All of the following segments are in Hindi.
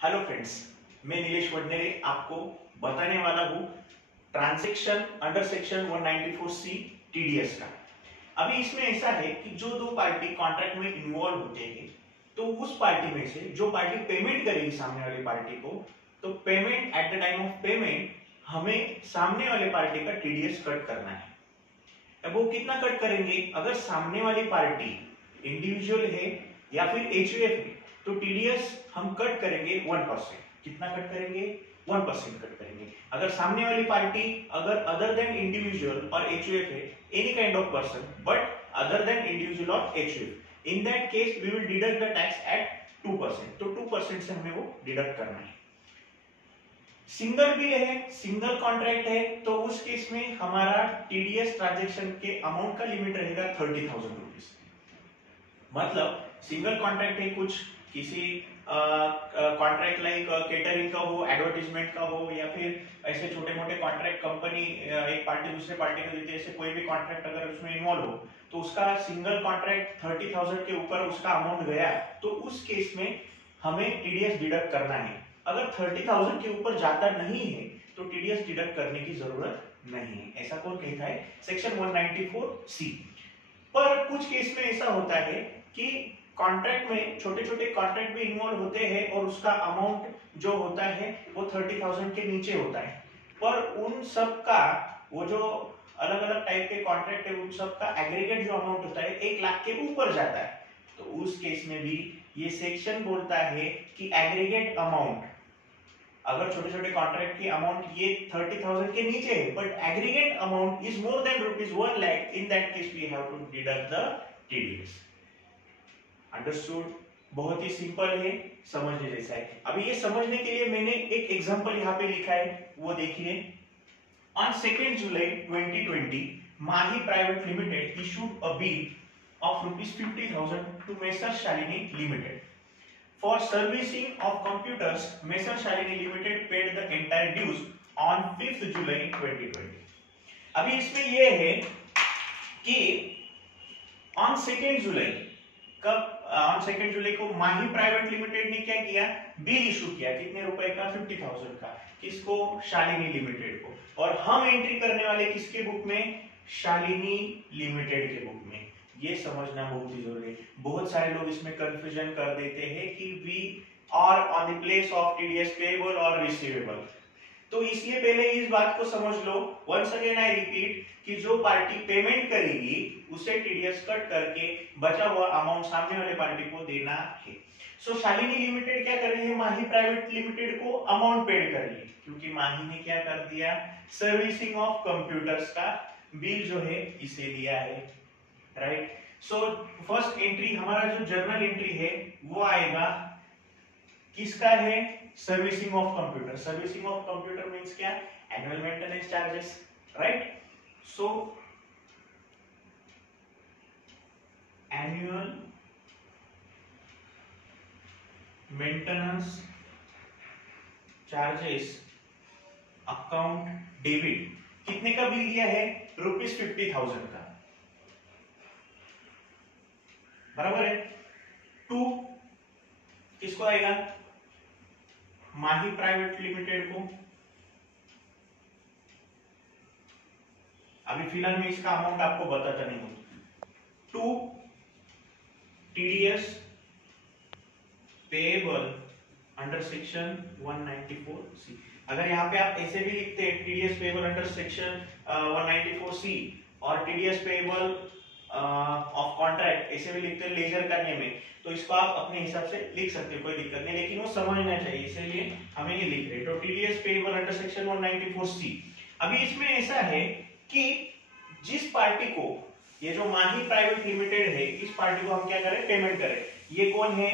हेलो फ्रेंड्स, मैं नीलेश वडनेरे आपको बताने वाला हूँ transaction under section 194C TDS का। अभी इसमें ऐसा है कि जो दो पार्टी कॉन्ट्रैक्ट में इन्वॉल्व होते हैं तो उस पार्टी में से जो पार्टी पेमेंट करेगी सामने वाली पार्टी को, तो payment at the time of payment हमें सामने वाले पार्टी का टीडीएस कट करना है। अब वो कितना कट करेंगे? अगर सामने वाली पार्टी इंडिविजुअल है या फिर एचयूएफ है तो टीडीएस हम कट करेंगे 1%। कितना कट करेंगे? 1% कट करेंगे। अगर सामने वाली पार्टी अगर अदर देन इंडिविजुअल और एचयूएफ है, any kind of person but other than individual और HUF, in that case we will deduct the tax at 2%। तो 2% से हमें वो डिडक्ट करना है। सिंगल बिल है, सिंगल कॉन्ट्रैक्ट है, तो उस केस में हमारा टीडीएस ट्रांजैक्शन के अमाउंट का लिमिट रहेगा 30,000 रुपीज। मतलब सिंगल कॉन्ट्रैक्ट है, कुछ किसी कॉन्ट्रैक्ट लाइक केटरिंग का हो, एडवर्टाइजमेंट का हो, या फिर ऐसे छोटे मोटे कॉन्ट्रैक्ट कंपनी एक पार्टी दूसरे पार्टी को देती है, ऐसे कोई भी कॉन्ट्रैक्ट अगर उसमें इन्वॉल्व हो तो उसका सिंगल कॉन्ट्रैक्ट 30,000 के ऊपर उसका अमाउंट गया तो उस केस में हमें टीडीएस डिडक्ट करना है। अगर 30,000 के ऊपर जाता नहीं है तो टीडीएस डिडक्ट करने की जरूरत नहीं है, ऐसा कौन कहता है? Section 194C। पर कुछ केस में ऐसा होता है कि कॉन्ट्रैक्ट में छोटे छोटे कॉन्ट्रैक्ट भी इन्वॉल्व होते हैं और उसका अमाउंट जो होता है वो 30,000 के नीचे होता है, पर उन सब का वो जो अलग अलग टाइप के कॉन्ट्रैक्ट है उन सब का एग्रीगेट जो अमाउंट होता है 1 लाख के ऊपर जाता है। तो उस केस में भी ये सेक्शन बोलता है कि एग्रीगेट अमाउंट, अगर छोटे छोटे कॉन्ट्रैक्ट की अमाउंट ये 30,000 के नीचे है but aggregate amount is more than ₹1 lakh, in that case we have to deduct the TDS. Understood? बहुत ही सिंपल है, समझने जैसा है। अभी ये समझने के लिए मैंने एक एग्जांपल यहाँ पे लिखा है, वो देखिए। On 2 July 2020 Mahi private limited issued a bill of ₹50,000 to Messrs Shalini Limited. For servicing of computers, Messrs Shalini Limited paid the entire dues on 5th July 2020. अभी इसमें ये है कि on 2 जुलाई कब, ऑन 2 जुलाई को माही प्राइवेट लिमिटेड ने क्या किया? बिल इशू किया। कितने रुपए का? 50,000 का। किसको? शालिनी लिमिटेड को। और हम एंट्री करने वाले किसके बुक में? शालिनी लिमिटेड के बुक में। ये समझना बहुत ही जरूरी है। बहुत सारे लोग इसमें कंफ्यूजन कर देते हैं कि we are on the place of TDS payable और रिसीवेबल। तो इसलिए पहले इस बात को समझ लो। वंस अगेन आई रिपीट कि जो पार्टी पेमेंट करेगी उसे टीडीएस कट करके बचा हुआ अमाउंट सामने वाले पार्टी को देना है। सो शालिनी लिमिटेड क्या कर रही है? माही प्राइवेट लिमिटेड को अमाउंट पेड कर रही है, क्योंकि माही ने क्या कर दिया? सर्विसिंग ऑफ कंप्यूटर्स का बिल जो है इसे लिया है, राइट। सो फर्स्ट एंट्री हमारा जो जर्नल एंट्री है वो आएगा, किसका है? Servicing of computer. Servicing of computer means क्या? Annual maintenance charges, right. So annual maintenance charges account debit. कितने का बिल दिया है? ₹50,000 का, बराबर है। 2 किसको आएगा? माही प्राइवेट लिमिटेड को। अभी फिलहाल मैं इसका अमाउंट आपको बताता नहीं हूं। 2 TDS payable under section 194C। अगर यहाँ पे आप ऐसे भी लिखते हैं TDS payable under section 194C और टीडीएस पेएबल ऑफ कॉन्ट्रैक्ट ऐसे भी लिखते हैं लेजर का नियम है, तो इसको आप अपने हिसाब से लिख सकते हो, कोई दिक्कत नहीं, लेकिन वो समझना चाहिए, इसलिए हमें ये लिख रहे हैं। तो TDS payable under section 194C। अभी इसमें ऐसा है कि जिस पार्टी को, ये जो माही प्राइवेट लिमिटेड है, इस पार्टी को हम क्या करें? पेमेंट करें। ये कौन है?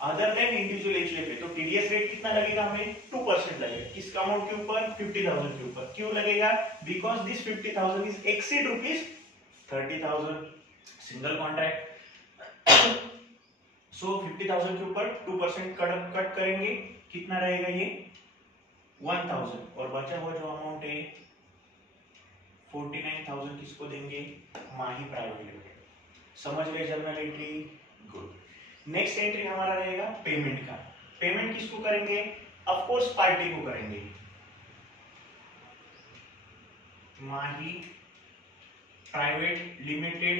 अदर देन इंडिविजुअल एचयूएफ है। तो टीडीएस रेट कितना लगेगा? हमें 2% लगेगा। किस अमाउंट के ऊपर? 50,000 के ऊपर। क्यों लगेगा? Because this 50,000 is exceed ₹30,000 single contract. So 50,000 के ऊपर 2% कट करेंगे। कितना रहेगा ये? 1,000। और बचा हुआ जो अमाउंट है 49,000 किसको देंगे? माही प्राइवेट लिमिटेड। समझ गए journal entry? Good. Next entry हमारा रहेगा पेमेंट का। पेमेंट किसको करेंगे, ऑफ कोर्स पार्टी को करेंगे। Mahi private limited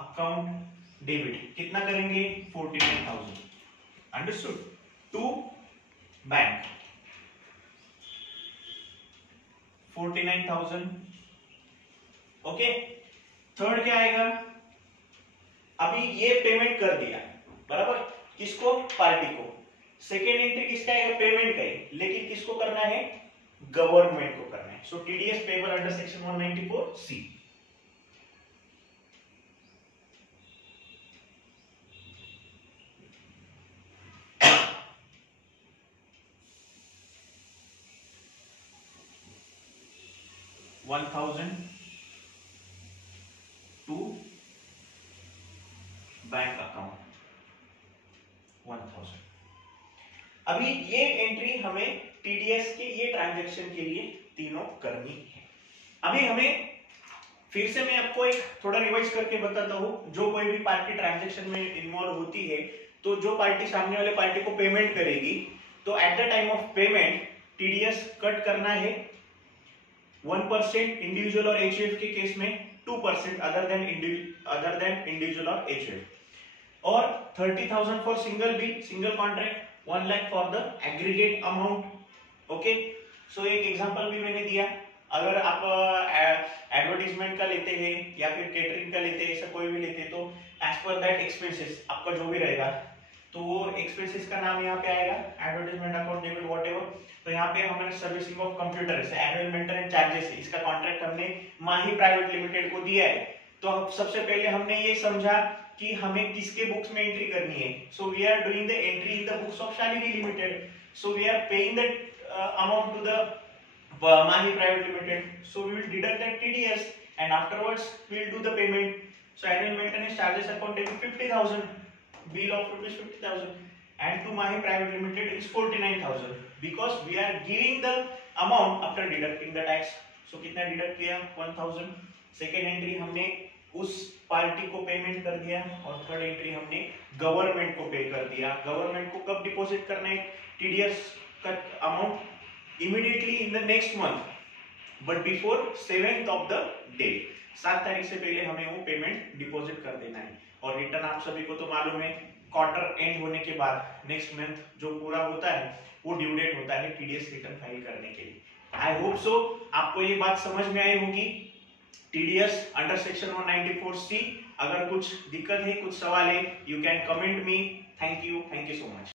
account debit कितना करेंगे, 49,000। Understood. To bank 49,000। Okay, third क्या आएगा, अभी ये पेमेंट कर दिया बराबर, किसको, पार्टी को। सेकेंड एंट्री किसका आएगा, पेमेंट का ही, लेकिन किसको करना है, गवर्नमेंट को करना है। So TDS payable under section 194C। To bank account 1000। अभी ये एंट्री हमें टीडीएस के ये ट्रांजैक्शन के लिए तीनों करनी है। अभी हमें फिर से मैं आपको एक थोड़ा रिवाइज करके बताता हूं, जो कोई भी पार्टी ट्रांजैक्शन में इन्वॉल्व होती है, तो जो पार्टी सामने वाले पार्टी को पेमेंट करेगी, तो at the time of payment TDS cut करना है 1%, इंडिविजुअल और एचयूएफ के केस में 2% अदर देन इंडिविजुअल और एचयूएफ, और 30,000 for single bill, single contract, 1 lakh for the aggregate amount. Okay, so एक एग्जांपल भी मैंने दिया, अगर आप एडवर्टीजमेंट का लेते हैं या फिर केटरिंग का लेते हैं, ऐसा कोई भी लेते हैं, तो एज पर दैट एक्सपेंसेस आपका जो भी रहेगा, तो वो एक्सपेंसेस का नाम यहाँ पे आएगा, एडवर्टाइजमेंट अकाउंट डेबिट व्हाटएवर। तो यहाँ पे हमारे सर्विसिंग ऑफ कंप्यूटर है, एनुअल मेंटेनेंस चार्जेस है, इसका कॉन्ट्रैक्ट हमने माही प्राइवेट लिमिटेड को दिया है। तो सबसे पहले हमने ये समझा कि हमें किसके बुक्स में एंट्री करनी है। So we are doing the entry in the books of Shalini limited, so we are paying the amount to the Mahi Private Limited. So we will deduct that TDS and afterwards we will do the payment. So annual maintenance charges account debit 50,000, bill of rupees 50,000, and to Mahi Private Limited is 49,000 because we are giving the amount after deducting the tax. So कितना deduct किया, 1,000. Second entry हमने उस पार्टी को पेमेंट कर दिया, और थर्ड एंट्री हमने गवर्नमेंट को पे कर दिया। गवर्नमेंट को कब डिपॉजिट करना है, टीडीएस का amount immediately in the next month, but before 7th of the day, 7 तारीख से पहले हमें वो पेमेंट डिपॉजिट कर देना है। और रिटर्न आप सभी को तो मालूम है, क्वार्टर एंड होने के बाद नेक्स्ट मंथ जो पूरा होता है वो ड्यू डेट होता है टीडीएस रिटर्न फाइल करने के लिए। आई होप सो आपको ये बात समझ में आई होगी। टीडीएस अंडर सेक्शन 194C, अगर कुछ दिक्कत है, कुछ सवाल है, you can comment me. Thank you so much.